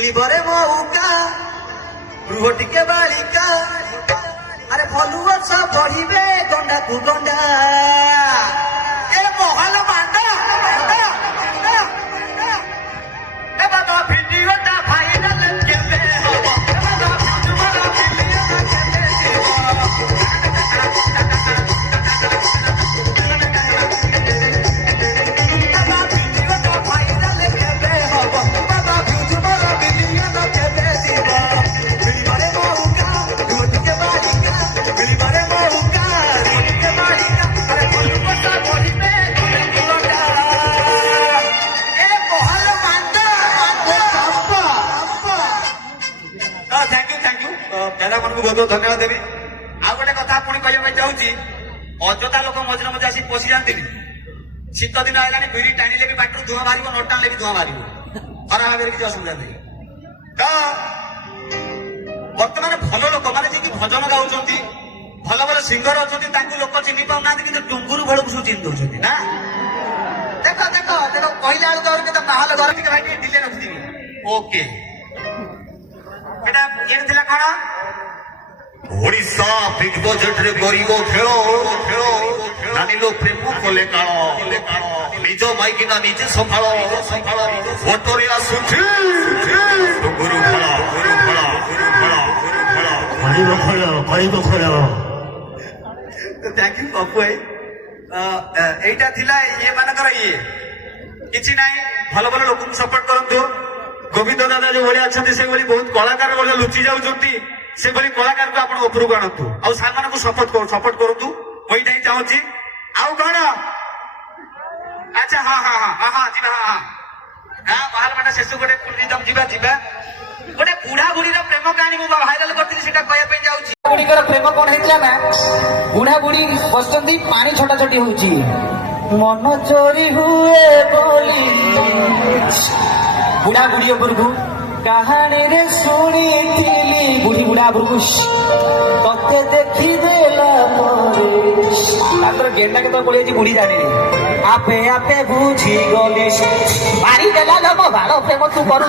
मिलिबरे मौका गृह टिके बालिका अरे फलुअछ बढ़िबे गंडा कु गंडा ए महल मांडा ए बाबा भिडियो ता फाइनल केबे हबो ए बाबा तुमरा भिडियो ता केबे बहुत धन्यवाद देवी आ गोटे कथा पुणी कहना चाहूँगी अजथा लोक मझे मझे आसी पशि जाती शीत दिन है बिरी टाणिले भी बाटर धुआं बाहर न टाणिले भी धुआं बाहर खरा भाव किसी असुविधा नहीं तो बर्तमान भल लोक मैंने जी भजन गाँव भल भल सिंगर अच्छा लोक चिन्ह पाऊना कि डुंगुर भड़ को सब चिन्ह दौरान ना देख देख देख कहला बेलू तो माहौल घर भाई डिले रखी ओके ये कौन ओडिशा बिग बजेट रे गरीब खेल नानी प्रेम कले काल निज माइक ना निजे संभाल फोटोरे आसुछि गुरु फला गरीब खेल थैंक यू पप्पू भाई एटा थिला ये मानकर ये किछि नाही भल भल लोक सपोर्ट करंतु गोविंद दादा जो भाई अच्छा से बहुत कलाकार लुचि जाऊँगी से भली कलाकार को आप उपरକୁ ଆଣନ୍ତୁ ଆଉ ସାର୍ सपोर्ट କରନ୍ତୁ वहीटा ही चाहूँगी आउ कौन अच्छा हाँ हाँ हाँ हाँ जी हाँ हाँ बाहर माटा शेष गोटे रिदम जीवा जीवा गोटे बुढ़ा बुढ़ी प्रेम कहानी मुझे भाइराल करती कहवाई जाऊँगी बुढ़ीकर प्रेम कौन होता ना बुढ़ा बुढ़ी बसती पानी छटा छटी होची मन चोरी हुए बोली बुढ़ा बुढ़ी उपरକୁ कहानी रे शुणी बुढ़ी बुढ़ा उपरକୁ तते देखी देला गेंडा के पड़ी बुढ़ी जानी आपे आपे बुझी गली मारी देला लो भाड़ प्रेम तू करू